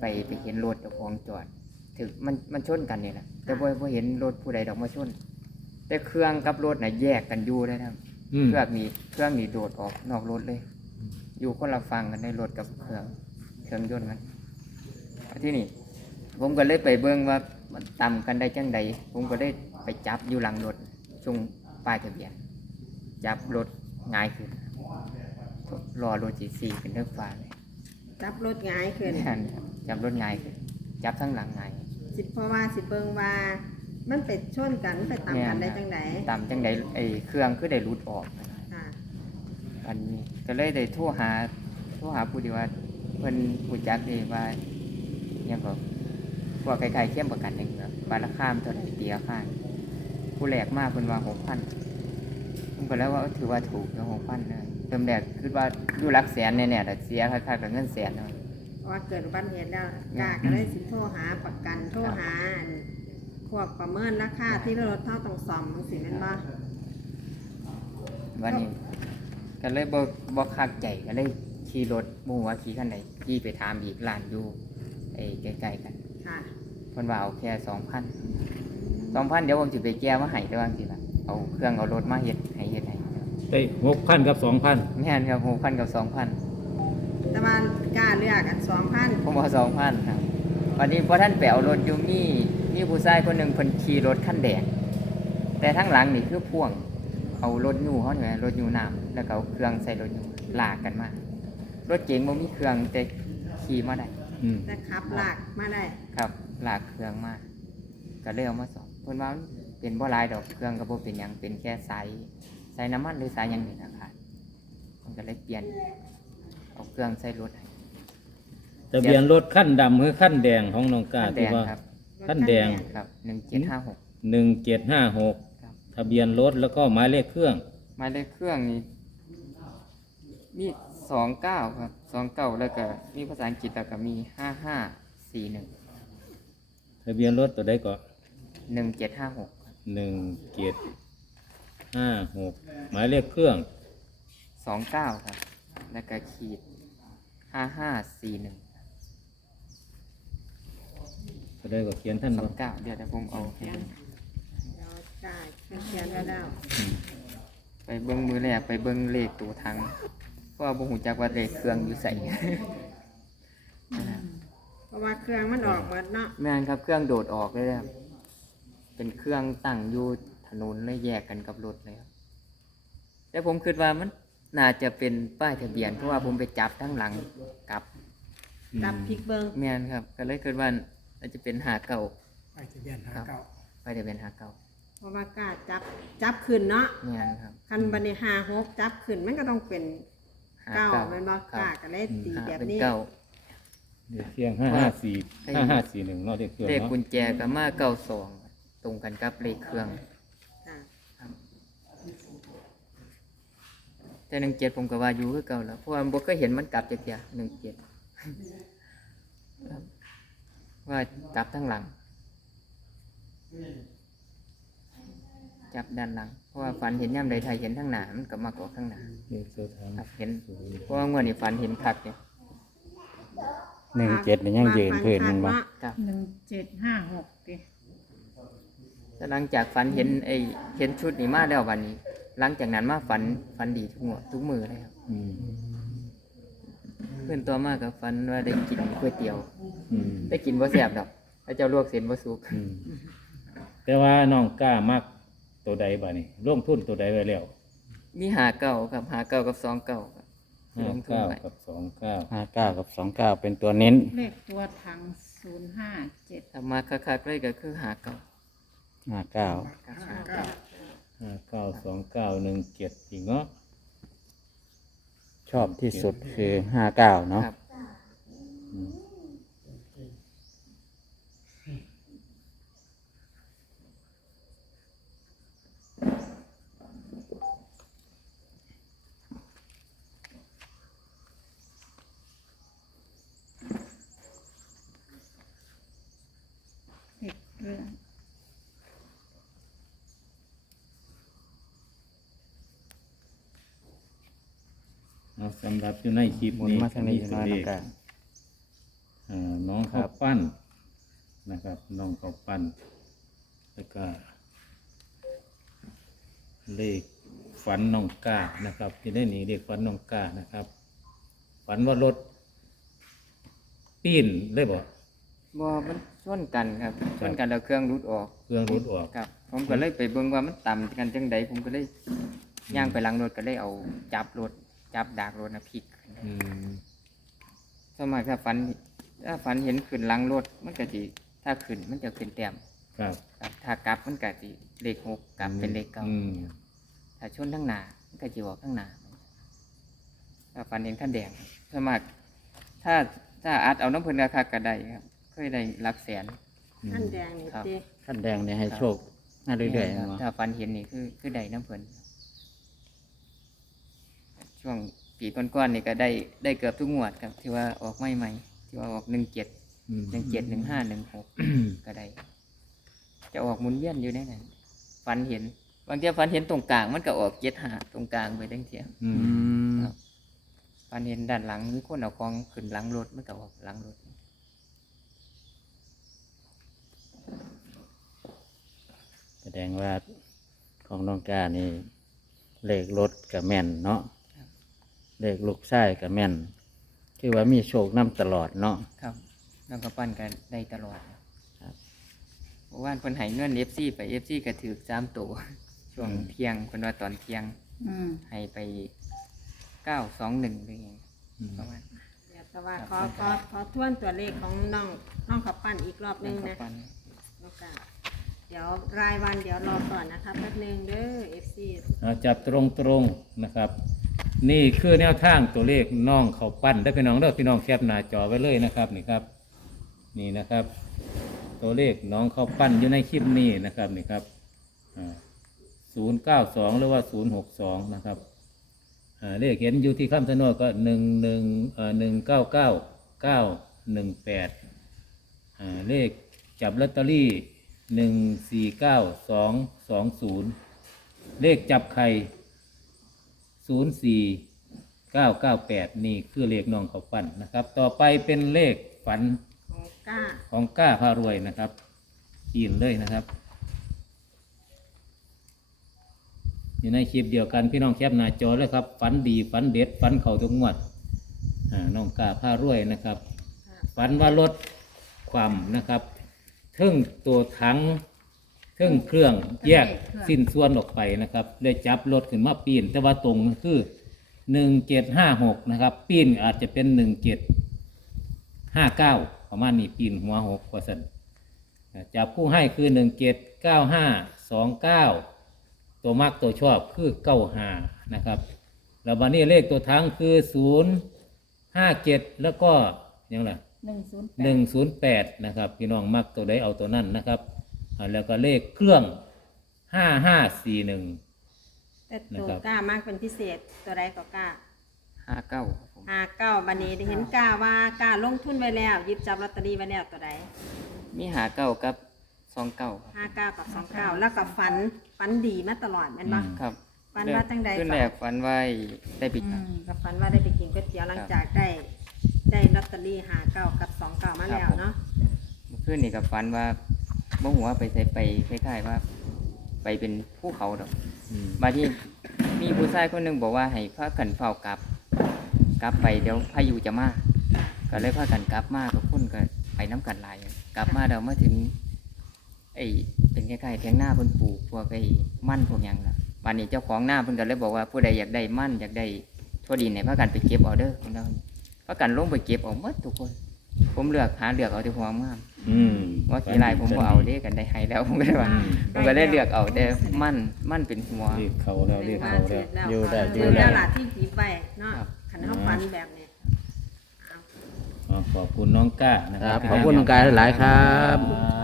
ไปไปเห็นรถเจ้าของจอด ถึงมันมันชนกันนี่แหละแต่บ่บ่เห็นรถผู้ใดดอกมาชน แต่เครื่องกับรถน่ะแยกกันอยู่เลยนะครับอืมเครื่องนี้เครื่องนี้โดดออกนอกรถเลย อยู่คนละฟังกันในรถกับเครื่องเครื่องยนต์มันที่นี่ ผมก็เลยไปเบิ่งว่ามันต่ำกันได้จังใดผมก็ได้ไปจับอยู่หลังรถช่วงป้ายทะเบียน จับรถง่ายขึ้นรอรถจีสี่เป็นเรื่องฟ้าเลย จับรถหงายขึ้นนั่นครับจับรถง่ายขึ้นจับทั้งหลังง่ายสิเพราะว่าสิเบิ่งว่ามันไปชนกันไปตามกันได้จังไดต่ำจังใดไอ้เครื่องคือได้รุดออกนะค่ะอันนี้ก็เลยได้โทรหาโทรหาผู้ที่ว่าเพิ่นผู้จักดีว่าเนี่ยงก็พวกใครๆเข้มประกันหนึ่งครับบาราคามเท่าไหร่เตียค่าผู้แรกมากเพิ่นว่าหกพัน ผมก็แล้วว่าถือว่าถูกแล้วหกพันนะเติมแรกคือว่าอยู่หลักแสนเนี่ยๆแต่เสียค่าๆกับเงินแสนเนาะเพราะว่าเกิดอุบัติเหตุแล้วกาก็ได้สิโทรหาประกันโทรหาอันพวกประเมินราคาที่รถเท่าต้องซ่อมจังซี่แม่นบ่วันนี้ก็เลยบ่บ่คักใจก็เลยขี่รถหมู่ว่าขี่คันไหนขี่ไปถามอีกร้านอยู่ไอ้ใกล้ๆกันค่ะเพิ่นว่าเอาแค่สองพันสองพันเดี๋ยวผมจะไปแก้มาให้ได้ว่าสิล่ะ เอาเครื่องเอารถมาเฮ็ดให้เฮ็ดให้ได้หกพันกับสองพันแม่นครับหกพันกับสองพันแต่ว่ากล้าเลือกอัน2,000ผมเอาสองพันครับวันนี้พอท่านไปเอารถอยู่มีมีผู้ชายคนหนึ่งเพิ่นขี่รถคันแดงแต่ทั้งหลังนี่คือพ่วง เอารถยูเขาเนี่ยรถยูน้ำแล้วก็เอาเครื่องใส่รถยูลากกันมารถเก๋งบ่มีเครื่องแต่ขี่มาได้อืมแต่ขับลากมาได้ครับลากเครื่องมาก็เลยเอามาสอบเพิ่นว่ามัน เป็นบ่หลายดอกเครื่องก็บ่เป็นหยังเป็นแค่สายสายน้ำมันหรือสายหยังนี่นะครับมันก็เลยเปลี่ยนเอาเครื่องใส่รถให้ทะเบียนรถขั้นดำคือขั้นแดงของน้องกาคันแดที่งว่า ครับขั้นแดง ครับหนึ่งเจ็ดห้าหก หนึ่งเจ็ดห้าหกครับ ทะเบียนรถแล้วก็หมายเลขเครื่อง หมายเลขเครื่องนี่มีสองเก้าครับสองเก้าแล้วก็มีภาษาอังกฤษแล้วก็มีห้าห้าสี่หนึ่งทะเบียนรถตัวใดก็หนึ่งเจ็ดห้าหก หนึ่งเจ็ดห้าหกหมายเลขเครื่องสองเก้าครับ แล้วก็ขีดห้าห้าสี่หนึ่งตัวใดก็เขียนท่านสอว่างเก้าเดี๋ยวแต่ผมเอาให้ดูเดี๋ยวกล้าเขียนไว้แล้วไปเบิ้งมือแรกไปเบิ้งเลขตัวทังเพราะว่าบ่หูจักว่าเลขเครื่องอยู่ใส่ เพราะว่าเครื่องมันออกหมดเนาะแม่นครับเครื่องโดดออกเลยครับ เป็นเครื่องตั้งอยู่ถนนเลยแยกกันกับรถเลยครับแต่ผมคิดว่ามันน่าจะเป็นป้ายทะเบียนเพราะว่าผมไปจับทั้งหลังกลับกับพริกเบิงแม่นครับ ก็เลยคิดว่าน่าจะเป็นหาเก่าไปทะเบียนหาเก่าป้ายทะเบียนหาเก่าเพราะว่ากล้าจับจับขึ้นเนาะแม่นครับ คันบันนี้หาหกจับขึ้นมันก็ต้องเป็นหาเก้าเก่าแมันบ่คกล้ารับก็เลยตีหาแบบเป็นนี้เก่าเลขเคียงห้าห้าสี่ห้าห้าสี่หนึ่งเนาะเลขเครื่องเลขเนาะกุญแจก็มาเก่าสอง ตรงกันกับเลขเครื่องค่ะแต่หนึ่งเจ็ดผมก็ว่าอยู่คือเก่าแล้วเพราะว่าบ่เคยเห็นมันกลับจักเทียหนึ่งเจ็ดว่ากลับทั้งหลัง จับด้านหลัง เพราะว่าฝันเห็นย่ำใดไทยเห็นทั้งหน้ามันก็มากกว่าข้างหน้าเลขตัวทางครับเห็นเพราะว่างวดนี้ฝันเห็นคักเนี่ยหนึ่งเจ็ดนี่ยังยืนพื้นมันบ่ว่าครับหนึ่งเจ็ดห้าหกดิแต่ หลังจากฝันเห็นไอ้เห็นชุดนี้มาแล้ววันนี้ หลังจากนั้นมาฝันฝันดีทุกงวดทุกมือเลยครับอืมเพื่อนตัวมากกับฝันว่าได้กินก๋วยเตี๋ยว อืมได้กินบ่แซ่บดอกแล้วเจ้าลวกเส้นบ่สุกอืมแต่ว่าน้องกล้ามักตัวใดบ่นี่ร่วมทุนตัวใดไว้แล้วมีหาเก่ากับหาเก่ากับสองเก่าครับห้าลงทุนเก้าไว้กับสองเก้าห้าเก้ากับสองเก้าเป็นตัวเน้น เลขตัวถังศูนย์ห้าเจ็ดถ้ามาคักๆเลยก็คือหาเก่า ห้าเก้ากับห้าหาเก้าเก่าห้าเก้าสองเก้าหนึ่งเจ็ดอีกเนาะชอบที่สุดคือห้าเก้าเนาะครับ อืมเลขเครื่อง เอา สำหรับอยู่ในคลิปหมุนนี้มาทางนี้ตัวน้อยเลน้องขกาอ่าน้องเขาปั้นนะครับ น้องเขาปั้น แล้วก็ เลขฝันน้องกานะครับที่ได้หนีเลขฝันน้องกานะครับ ฝันว่ารถปีนเลยบ่ บ่มันชนกันครับชนกันแล้วเครื่องรุดออกเครื่องรุดออก ครับ ผมก็เลยไปเบิ่งว่ามันต่ำกันจังใดผมก็เลยย่างไปหลังรถก็เลยเอาจับรถ จับดากรถนะพลิกขึ้นอืมสวนมัยถ้าฝันถ้าฝันเห็นขึ้นหลังรถมันก็สิถ้าขึ้นมันจะขึ้นแต้มครับครับถ้ากลับมันก็สิเลขหกกลับเป็นเลขเก้าอืมถ้าชนทั้งหน้ามันก็จะออกทั้งหน้าถ้าฝันเห็นขั้นแดงสวนมัครถ้าถ้าอัดเอาน้ำเพิ่นราคาก็ได้ครับเคยได้หลักแสนท่านแดงนี่ครับเจ๊ขั้นแดงเนี่ยให้โชคมาเรื่อยๆครันะบวะถ้าฝันเห็นนี่คือคือได้น้ำเพิ่น ช่วงปีก่อนๆนี่ก็ได้ได้เกือบทุกงวดครับ ที่ว่าออกใหม่ๆที่ว่าออกหนึ่งเจ็ดอืมหนึ่งเจ็ดหนึ่งห้าหนึ่งหกก็ได้ จะออกหมุนเวียนอยู่ในนั้นฝันเห็น บางทีฝันเห็นตรงกลางมันก็ออกเจ็ดหาตรงกลางไปทั้งเทียอือืมมครับฝันเห็นด้านหลังมีคนเอาของขึ้นหลังรถมันก็ออกหลังรถแสดงว่าของน้องกานี่เลขรถกับแม่นเนาะ เลขลูกชายกับแม่น คือว่ามีโชคนํตลอดเนาะ ครับแล้วก็ปั้นกันได้ตลอดครับเพราะว่าคนใหายเงินเอฟซีไปเอฟซีก็ถือสามตัว ช่วงเที่ยงคนว่าตอนเที่ยงอืมให้ไปเก้าสองหนึ่งหรือยังประมาณเดี๋ยวแต่ว่าขอขอขอทวนตัวเลขของน้องน้องขับปั้นอีกรอบหนึงแล้วนะก็ปั้นแล้วก็เดี๋ยวรายวันเดี๋ยวรอก่อนนะครับแป๊บนึงเด้อ FC เอาจับตรงตรงๆนะครับ นี่คือแนวทางตัวเลขน้องเขาปั้นได้อพี่น้องเด้อพี่น้องแคปหน้าจอไว้เลยนะครับนี่ครับ นี่นะครับ ตัวเลขน้องเขาปั้นอยู่ในคลิปนี้นะครับนี่ครับศูนย์เก้าสองหรือว่าศูนย์หกสองนะครับเลขเห็นอยู่ที่ข้ามถนนก็หนึ่งหนึ่งหนึ่งเก้าเก้าเก้าหนึ่งแปดเลขจับลอตเตอรี่หนึ่งสี่เก้าสองสองศูนย์เลขจับไข่ ศูนย์สี่เก้าเก้าแปดนี่คือเลขน้องเขาปั้นนะครับ ต่อไปเป็นเลขฝันของก้าของกล้าพารวยนะครับอินเลยนะครับ อยู่ในคลิปเดียวกันพี่น้องแคปหน้าจอเลยครับฝันดีฝันเด็ดฝันเข่าทุกงวดอ่าน้องกล้าพารวยนะครับฝันว่ารถความนะครับเทิงตัวถัง เทิงเครื่องแยกสิ้นส่วนออกไปนะครับได้จับรถขึ้นมาปีน แต่ว่าตรงคือหนึ่งเจ็ดห้าหกนะครับ ปีนอาจจะเป็นหนึ่งเจ็ดห้าเก้าประมาณนี้ปีนหัวหกกว่าสันจับผู้ให้คือหนึ่งเจ็ดเก้าห้าสองเก้าตัวมากตัวชอบคือเก้าห้านะครับแล้ววันนี้เลขตัวทั้งคือศูนย์ห้าเจ็ดแล้วก็ยังไงหนึ่งศูนย์หนึ่งศูนย์แปดนะครับ พี่น้องมักตัวใดเอาตัวนั้นนะครับอ่า แล้วก็เลขเครื่องห้าห้าสี่หนึ่ง แต่ตัวนะครับก้ามากเป็นพิเศษตัวใดก็ก้าห้าเก้าครับผมหาเก้าบันนี้ได้เห็นก้าว่าก้าลงทุนไว้แล้วหยิบจับลอตเตอรี่ไว้แล้วตัวใดมีหาเก้ากับสองเก้าครับห้าเก้ากับสองเก้าแล้วกับฝันฝันดีมาตลอดแม่นบ่ครับฝันว่าจังใดขึ้นก่แรอนกฝันไว้ได้ปิดอืมกับฝันว่าได้ไปกินก๋วยเตี๋ยวหลังจากได้ ได้ลอตเตอรี่หาเก้ากับสองเก้ามาแล้วเนาะ ขึ้นนี่กับฝันว่า บ่หัวาไปใส่ไปคล้ายๆว่า ไปเป็นภูเขาดอกอืมมาที่มีผู้ชายคนหนึ่งบอกว่าให้พากันเฝ้ากลับ กลับไปเดี๋ยวพายุจะมาก็เลยพากันกลับมาทุกคนก็ไปน้ำกันหลายกลับมาเดี๋ยวมาถึงไอ้เป็นคล้ายๆเทียงหน้าเพิ่นปลูกพวกไอ้มั่นพวกหยังล่ะวันนี้เจ้าของหน้าเพิ่นก็เลยบอกว่าผู้ใดอยากได้มั่นอยากได้ทั่วดินให้พากันไปเก็บเอาเด้อคนเราพากันลงไปเก็บเอาหมดทุกคน ผมเลือกหาเลือกเอาที่หัวงาม อืมว่ากี่ลายผมก็เอาเด้กันได้ให้แล้วผมก็เลยว่าผมก็ได้เลือกเอาแต่มั่นมั่นเป็นหัว เรียกเขาแล้วเรียกเขาแล้วอยู่ได้เจอยู่อได้แล้วล่ะที่หยิบไว้เนาะครับขันเขาฝันแบบนี้เอา อ๋อขอบคุณน้องก้านะคครัรับบขอบคุณน้องกายหลายๆครับ ครับ